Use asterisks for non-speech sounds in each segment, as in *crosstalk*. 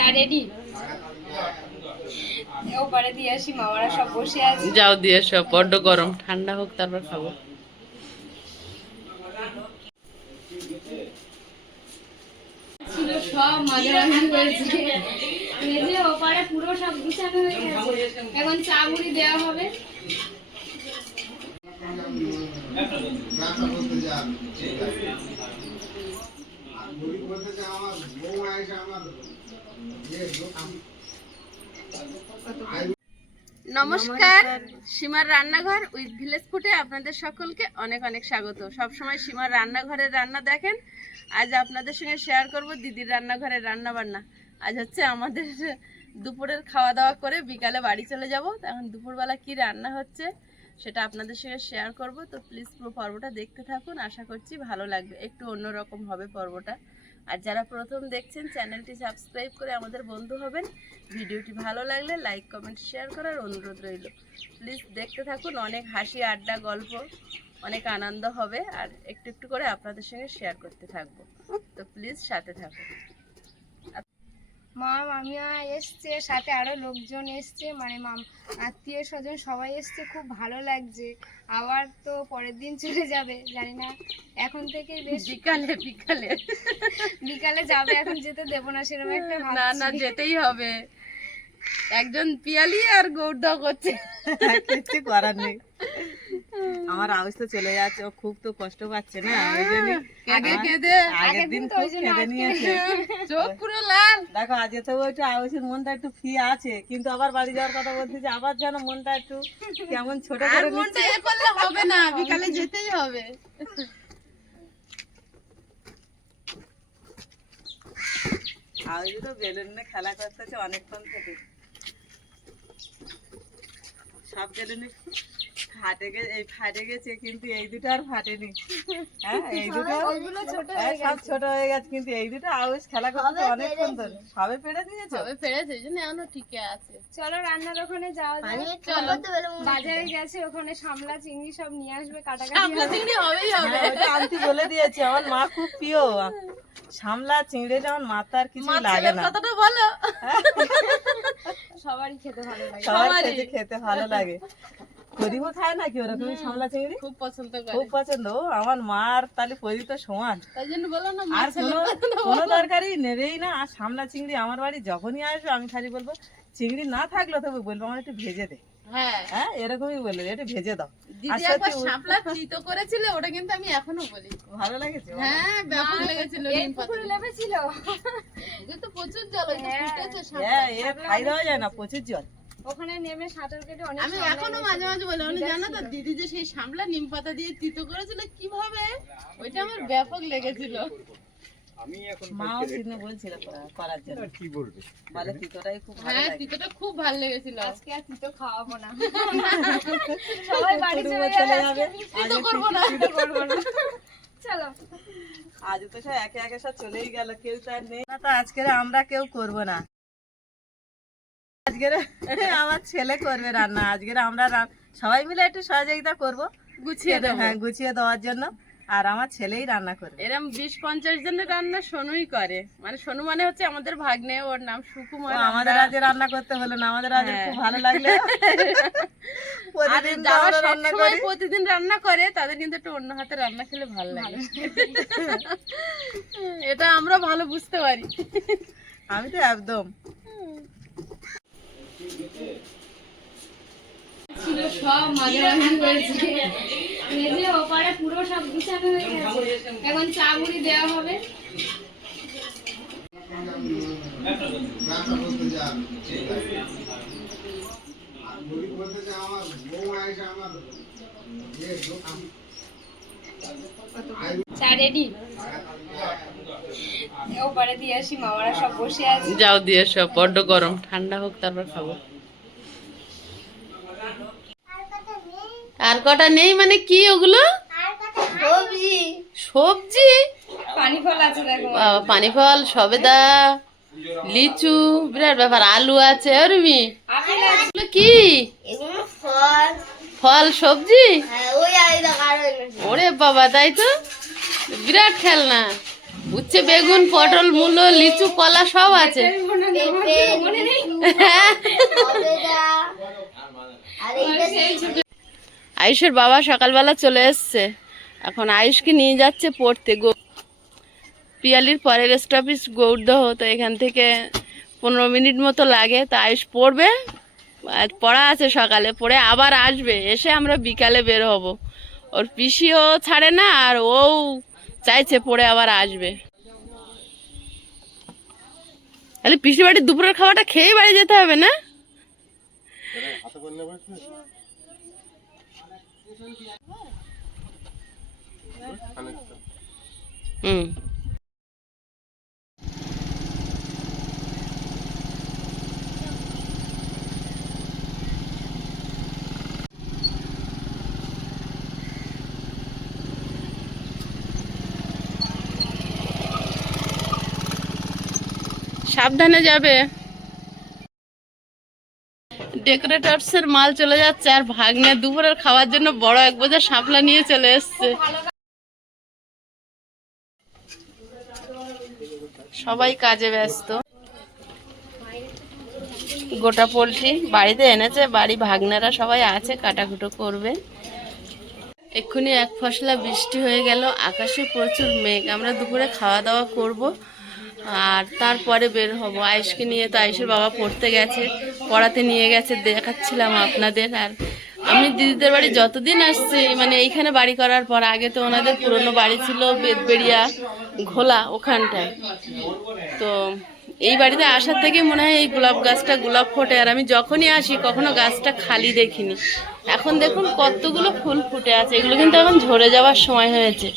চা রেডি ওপারে দিয়ে আসি মামারা সব বসে আছে। যাও দিয়ে সব বড্ড গরম ঠান্ডা হোক তারপর খাব। ছিল সব হয়েছে। মেঝে ওপারে পুরো সব বিছানো হয়ে গেছে। এখন চা মুড়ি দেওয়া হবে। নমস্কার, সীমার রান্নাঘর উইথ ভিলেজ ফুটে আপনাদের সকলকে অনেক অনেক স্বাগত। সব সময় সীমার রান্নাঘরের রান্না দেখেন, আজ আপনাদের সঙ্গে শেয়ার করব দিদির রান্নাঘরের রান্না বান্না আজ হচ্ছে আমাদের দুপুরের খাওয়া দাওয়া করে বিকালে বাড়ি চলে যাব। এখন দুপুরবেলা কি রান্না হচ্ছে সেটা আপনাদের সঙ্গে শেয়ার করব। তো প্লিজ পুরো পর্বটা দেখতে থাকুন, আশা করছি ভালো লাগবে। একটু অন্যরকম হবে পর্বটা। আর যারা প্রথম দেখছেন, চ্যানেলটি সাবস্ক্রাইব করে আমাদের বন্ধু হবেন। ভিডিওটি ভালো লাগলে লাইক, কমেন্ট, শেয়ার করার অনুরোধ রইল। প্লিজ দেখতে থাকুন, অনেক হাসি, আড্ডা, গল্প, অনেক আনন্দ হবে। আর একটু একটু করে আপনাদের সঙ্গে শেয়ার করতে থাকব। তো প্লিজ সাথে থাকুন। মা মামিয়া এসছে সাথে আরও লোকজন এসছে মানে মাম আত্মীয় স্বজন সবাই এসছে খুব ভালো লাগছে। আবার তো পরের দিন চলে যাবে জানি না। এখন থেকে বেশ বিকালে বিকালে। বিকালে যাবে এখন যেতে দেবো না সেরকম একটা না না যেতেই হবে। একজন পিয়ালি আর গৌরদাও করছে। কিছু করার নেই। আমার আওয়াজ তো চলে যাচ্ছে ও খুব তো কষ্ট পাচ্ছে না ওই জন্য কেঁদে কেঁদে। আগের দিন তো খুব কেঁদে নিয়েছে। *laughs* চোখ পুরো লাল। দেখো আজকে তো ওইটা আওয়াজের মনটা একটু ফ্রি আছে কিন্তু আবার বাড়ি যাওয়ার কথা বলতেছে আবার যেন মনটা একটু কেমন ছোট করে মনটা এ করলে হবে না *laughs* বিকালে যেতেই হবে। আওয়াজ তো বেলুন নিয়ে খেলা করতেছে অনেকক্ষণ থেকে। সব বেলুন ফাটে গেছে এই ফাটে গেছে কিন্তু এই দুটো আর ফাটেনি। *laughs* হ্যাঁ এই দুটো ছোট হ্যাঁ, সব ছোট হয়ে গেছে কিন্তু এই দুটো আওয়াজ খেলা করতে অনেকক্ষণ ধরে। সবে পেরে দিয়েছ? তবে ফেরেছে এই জন্য এখনও ঠিকই আছে। চলো রান্নার ওখানে যাওয়া যাক। চলো বাজারে গেছে ওখানে সামলা চিংড়ি সব নিয়ে আসবে আমরা কাটাকাটি চিংড়ি হবেই হবে। হ্যাঁ, ওটা আনতে বলে দিয়েছে আমার মা খুব প্রিয়। সামলা চিংড়িটা আমার মাথার কিছু লাগে না। কথাটা বলো। সবারই খেতে ভালো লাগে। সবার সবারই। খেতে ভালো লাগে। গরিবও খায় নাকি ওরকমই সামলা চিংড়ি খুব পছন্দ করে। খুব পছন্দ। ও, আমার মার তাহলে পরি তো সমান। তাই জন্য বলো না আর কোনো কোনো তরকারি নেবেই না। আর সামলা চিংড়ি আমার বাড়ি যখনই আসবে আমি খালি বলব চিংড়ি না থাকলে তবে বলব আমার একটু ভেজে দে। হ্যাঁ। হ্যাঁ এরকমই বলবে একটু ভেজে দাও। আর দিদি একবার শাপলা চিতো করেছিল ওটা কিন্তু আমি এখনও বলি ভালো লাগেছে? হ্যাঁ ব্যাপক লেগেছিল নিম পাতা পুকুরে লেবেছিল এগুলো তো প্রচুর জল ওই হ্যাঁ। ফুটেছে শাপলা। হ্যাঁ এ খাই দেওয়া যায় না প্রচুর জল। ওখানে নেমে সাঁতার কেটে অনেক আমি এখনও মাঝে মাঝে বলি দিদা জানো তো দিদি যে সেই শামলা নিম পাতা দিয়ে তিতো করেছিল কীভাবে? ওইটা আমার ব্যাপক লেগেছিল। মাও সিনে বলছিল করার জন্য। কি বলবে? বলে তিতোটাই খুব ভালো হ্যাঁ তিতোটা খুব ভালো লেগেছিল। আজকে আর তিতো খাওয়াবো না। সবাই বাড়ি কুটুম্ব চলে চলে যাবে। যাবে তিতো করব না। চলো। আজ তো সব একে একে সব চলেই গেল কেউ তো আর নেই। না তো আজকের আমরা কেউ করব না। আজকের *laughs* আমার ছেলে করবে রান্না। আজকের আমরা সবাই মিলে একটু সহযোগিতা করব। গুছিয়ে দেবো। হ্যাঁ গুছিয়ে দেওয়ার জন্য। আর আমার ছেলেই রান্না করবে। এরম বিশ পঞ্চাশ জনের রান্না সোনুই করে। মানে সোনু মানে হচ্ছে আমাদের ভাগ্নে ওর নাম সুকুমার আমাদের আজ রান্না করতে হলো না আমাদের আজ হ্যাঁ। খুব ভালো লাগলে। *laughs* প্রতিদিন রান্না করে। তাদের কিন্তু একটু অন্য হাতে রান্না খেলে ভালো লাগে। *laughs* এটা আমরা ভালো বুঝতে পারি। আমি তো একদম। ছিল সব মাঝামাঝি হয়েছে। মেঝে ওপারে পুরো সব বিছানো হয়ে গেছে। এখন চা মুড়ি দেওয়া হবে। চা রেডি ওপারে দিয়ে আসি মামারা সব বসে আছে। যাও দিয়ে সব বড্ড গরম। ঠান্ডা হোক তারপর খাব। আর কটা নেই মানে কি ওগুলো? সবজি। পানি ফল আছে দেখো। পানি ফল সবেদা লিচু বিরাট ব্যাপার আলু আছে। অরমি কি? ফল। সবজি? ওরে বাবা তাই তো? বিরাট খেলনা। উচ্ছে, বেগুন, পটল, মূলো, লিচু, কলা সব আছে। আয়ুষের বাবা সকালবেলা চলে এসছে। এখন আয়ুষকে নিয়ে যাচ্ছে পড়তে। গো পিয়ালির পরের স্টপিস গৌরদহ, তো এখান থেকে পনেরো মিনিট মতো লাগে। তো আয়ুষ পড়বে। পড়া আছে সকালে। পড়ে আবার আসবে। এসে আমরা বিকালে বের হব। ওর পিসিও ছাড়ে না, আর ও চাইছে, পরে আবার আসবে। তাহলে পিসি বাড়ির দুপুরের খাওয়াটা খেয়ে বাড়ি যেতে হবে না? হুম। সাবধানে যাবে। ডেকোরেটরসের মাল চলে যাচ্ছে আর ভাগ্নে দুপুরের খাওয়ার জন্য বড় এক বোঝা শাপলা নিয়ে চলে এসছে। সবাই কাজে ব্যস্ত। গোটা পোলট্রি বাড়িতে এনেছে, বাড়ি ভাগ্নেরা সবাই আছে, কাটাকুটো করবে। এক্ষুনি এক ফসলা বৃষ্টি হয়ে গেল, আকাশে প্রচুর মেঘ। আমরা দুপুরে খাওয়া দাওয়া করব। আর তারপরে বের হব। আয়ুষকে নিয়ে তো আয়ুষের বাবা পড়তে গেছে, পড়াতে নিয়ে গেছে, দেখাচ্ছিলাম আপনাদের। আর আমি দিদিদের বাড়ি যতদিন আসছি মানে এইখানে বাড়ি করার পর, আগে তো ওনাদের পুরনো বাড়ি ছিল বেদবেড়িয়া ঘোলা ওখানটায়। তো এই বাড়িতে আসার থেকে মনে হয় এই গোলাপ গাছটা গোলাপ ফোটে। আর আমি যখনই আসি, কখনো গাছটা খালি দেখিনি। এখন দেখুন কতগুলো ফুল ফুটে আছে। এগুলো কিন্তু এখন ঝরে যাওয়ার সময় হয়েছে।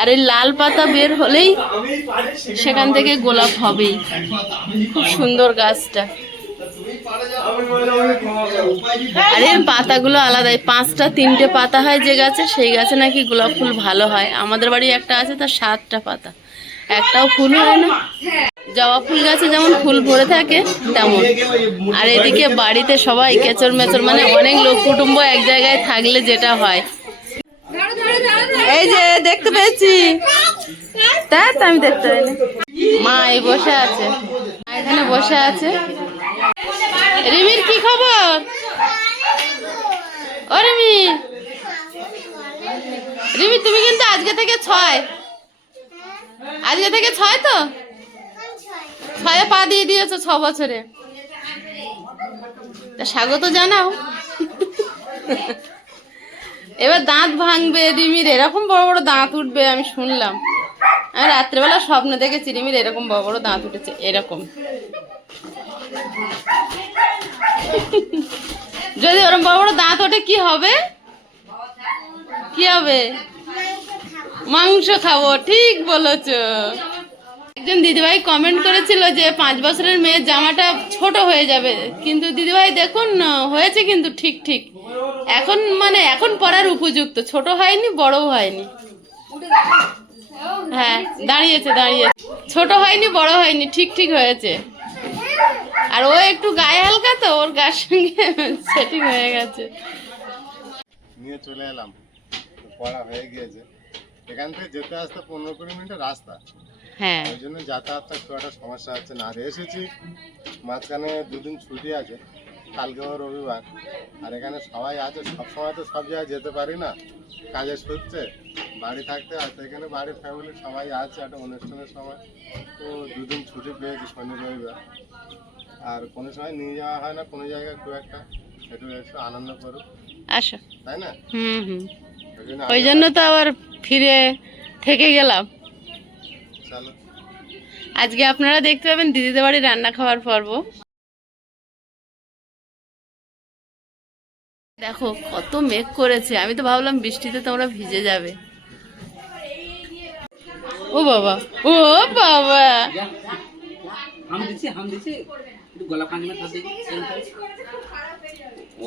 আর এই লাল পাতা বের হলেই সেখান থেকে গোলাপ হবেই। খুব সুন্দর গাছটা। আর এর পাতাগুলো আলাদা এই পাঁচটা, তিনটে পাতা হয় যে গাছে, সেই গাছে নাকি গোলাপ ফুল ভালো হয়। আমাদের বাড়ি একটা আছে, তার সাতটা পাতা। একটাও ফুল হয় না। জবা ফুল গাছে যেমন ফুল ভরে থাকে, তেমন। আর এদিকে বাড়িতে সবাই কেচর মেচর মানে অনেক লোক কুটুম্ব এক জায়গায় থাকলে যেটা হয়। এই যে, দেখতে পেয়েছি। তা তো আমি দেখতে পাইনি। মা এই বসে আছে। এখানে বসে আছে। রিমির কি খবর? ও রিমি। রিমি, তুমি কিন্তু আজকে থেকে ছয়। আজকে থেকে ছয় তো? ছয়ে পা দিয়ে দিয়েছ ছ বছরে। তা স্বাগত জানাও। এবার দাঁত ভাঙবে রিমির, এরকম বড় বড় দাঁত উঠবে, আমি শুনলাম। আমি রাত্রেবেলা স্বপ্ন দেখেছি রিমির এরকম বড় বড় দাঁত উঠেছে, এরকম। যদি ওরকম বড় বড় দাঁত ওঠে, কি হবে? কি হবে? মাংস খাব, ঠিক বলেছ। একজন দিদিভাই কমেন্ট করেছিল যে, পাঁচ বছরের মেয়ের জামাটা ছোট হয়ে যাবে। কিন্তু দিদিভাই দেখুন, হয়েছে কিন্তু ঠিক ঠিক। এখন মানে এখন পড়ার উপযুক্ত। ছোট হয়নি বড়ও হয়নি। হ্যাঁ দাঁড়িয়েছে দাঁড়িয়েছে। ছোট হয়নি বড় হয়নি ঠিক ঠিক হয়েছে। আর ও একটু গায়ে হালকা তো ওর গার সঙ্গে সেটিং হয়ে গেছে। নিয়ে চলে এলাম। পড়া হয়ে গিয়েছে। এখান থেকে যেতে আসতে পনেরো কুড়ি মিনিটের রাস্তা। হ্যাঁ। ওই জন্য যাতায়াতটা খুব একটা সমস্যা হচ্ছে না। আর এসেছি মাঝখানে দুদিন ছুটি আছে। কালকেও রবিবার। আর এখানে সবাই আছে সব সময় তো সব জায়গায় যেতে পারি না। কাজের সূত্রে বাড়ি থাকতে আর এখানে বাড়ির ফ্যামিলি সবাই আছে একটা অনুষ্ঠানের সময়। তো দুদিন ছুটি পেয়েছি শনি রবিবার। আর কোনো সময় নিয়ে যাওয়া হয় না কোনো জায়গায় খুব একটা। একটু একটু আনন্দ করুক। আসো। তাই না? হুম হুম। ওই জন্য জন্য তো আবার ফিরে থেকে গেলাম। চলো। আজকে আপনারা দেখতে পাবেন দিদিদের বাড়ি রান্না খাওয়ার পর্ব। দেখো কত মেঘ করেছে আমি তো ভাবলাম বৃষ্টিতে তোমরা ভিজে যাবে ও বাবা ও বাবা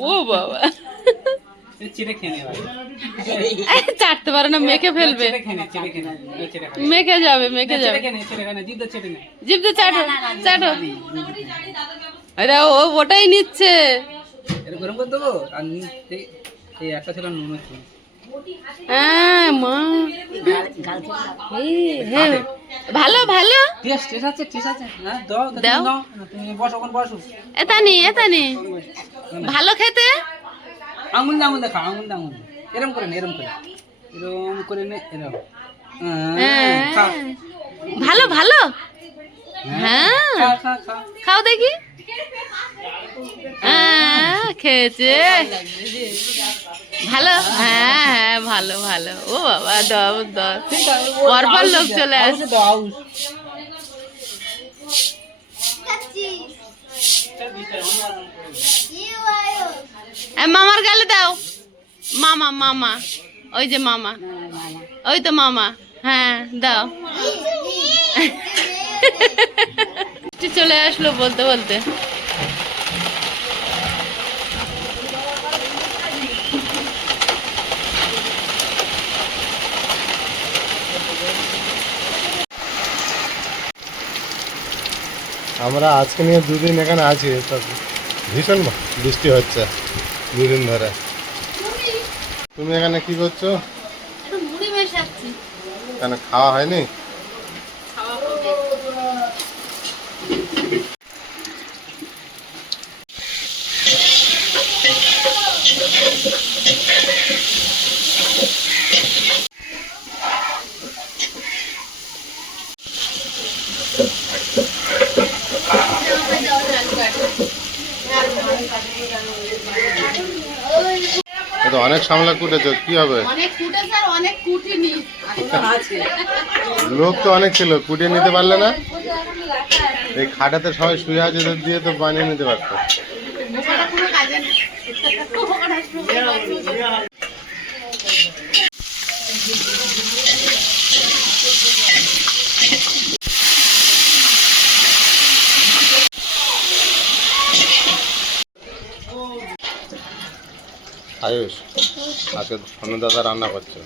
ও বাবা চাটতে পারে না মেখে ফেলবে মেখে যাবে মেখে যাবে জিভ তো চাটো চাটো আরে ও ওটাই নিচ্ছে এটা গরম করে দেবো? আর এই- একটা ছিল নুন হচ্ছে। হ্যাঁ মা। হ্যাঁ। ভালো ভালো। আছে আছে হ্যাঁ দাও তুমি বসো ভালো খেতে? আঙুল আঙুল দেখা আঙুল আঙুল এরম করে এরম করে। এরম করে নে এরম। হ্যাঁ, ভালো ভালো। হ্যাঁ খাও দেখি। হ্যাঁ, খেয়েছে। ভালো? হ্যাঁ হ্যাঁ ভালো ভালো। ও বাবা দাও দাও। পরপর লোক চলে আসে মামার গালে দাও। মামা মামা। ওই যে মামা। ওই তো মামা। হ্যাঁ দাও। *laughs* চলে আসলো বলতে বলতে। আমরা আজকে নিয়ে দুদিন এখানে আছি ভীষণ বৃষ্টি হচ্ছে দুদিন ধরে। তুমি এখানে কি করছ? কেন খাওয়া হয়নি? সামলা কুটেছো কি হবে? লোক তো অনেক ছিল কুটিয়ে নিতে পারলে না? এই খাটাতে সবাই শুয়ে আছে দিয়ে তো বানিয়ে নিতে পারতো। আয়ুষ আজকে সোনু দাদা রান্না করছে।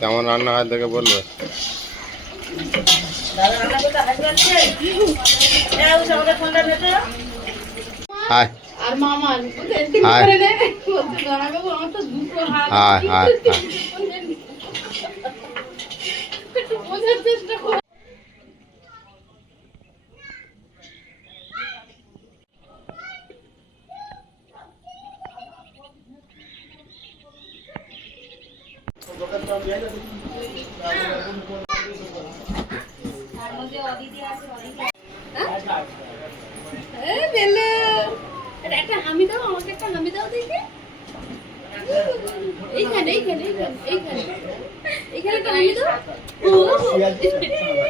কেমন রান্না হয় দেখে বলবে? হাই হাই একটু হামি দাও আমাকে একটা হামি দাও দেখি একটা হামি দাও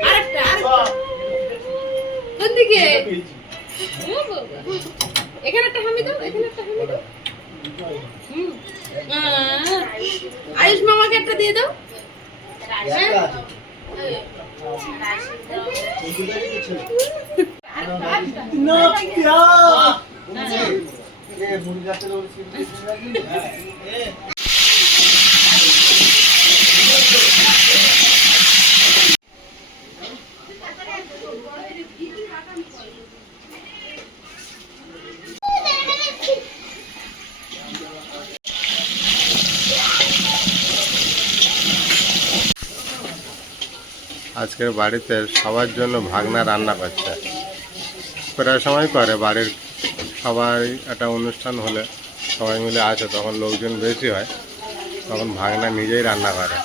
আরেকটা আরেকটা কোন দিকে এখানে একটা হামি দাও এখানে একটা আয়ুষ মামাকে একটা দিয়ে দাও হ্যাঁ? না আজকের বাড়িতে সবার জন্য ভাগনা রান্না করছে। প্রায় সময় করে বাড়ির সবাই একটা অনুষ্ঠান হলে সবাই মিলে আছে তখন লোকজন বেশি হয়, তখন ভাগনা নিজেই রান্না করে।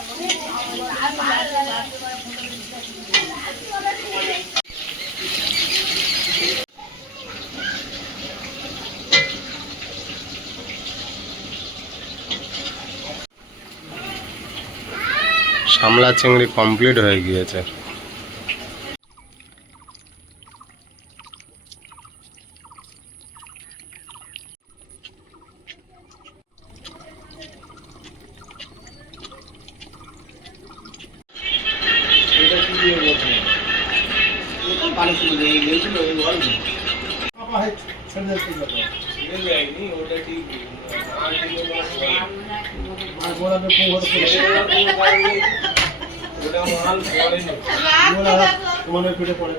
সামলা চিংড়ি কমপ্লিট হয়ে গিয়েছে। চালমগর পড়ে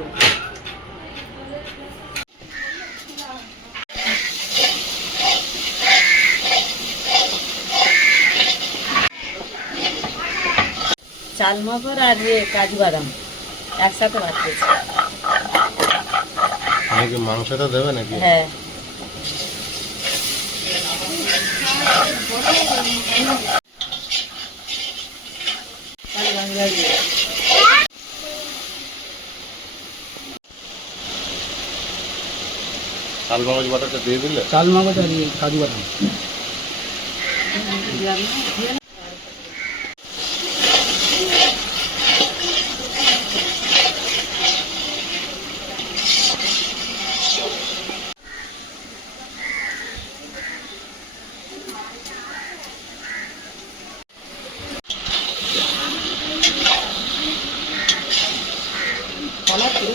চাল আর কাজু বাদাম একসাথে ভাত খেয়েছি নাকি মাংসটা দেবে নাকি? হ্যাঁ। শাল মগজ বাটাটা দিয়ে দিলে? চাল মগজ আর কাজু বাদাম।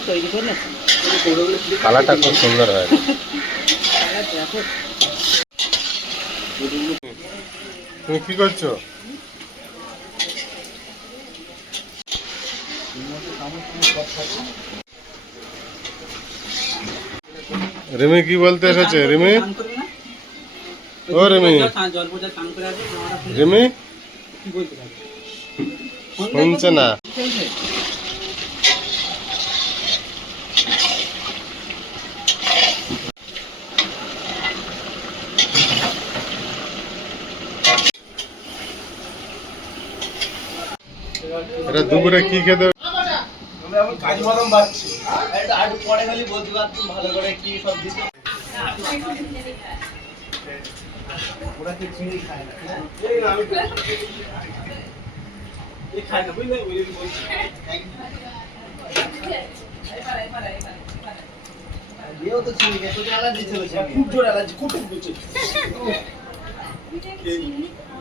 তৈরি করলে কালারটা খুব সুন্দর হয়। তুমি কি করছ? রিমি কি বলতে এসেছে? রিমি? না? ও রিমি। স্নান- শুনছে পূজা স্নান করে আসবে জামাটা খুলে রিমি কি বলতে *laughs*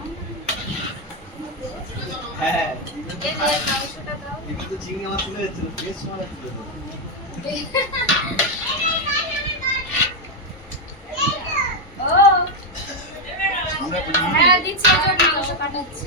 থাকে শুনছে না চলছে এটা দুপুরে কি খেতে মাংসটা হ্যাঁ দিচ্ছি এই মাংস পাঠাচ্ছি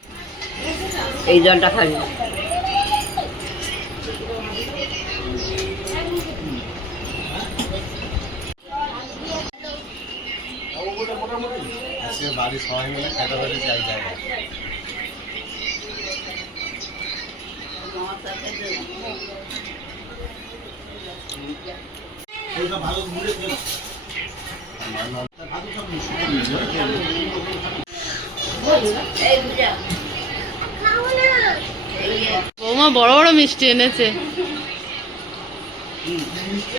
এই জলটা খাবি সে বাড়ি সবাই মিলে খেতে পারি যাই জায়গায়। বৌমা বড় বড় মিষ্টি এনেছে।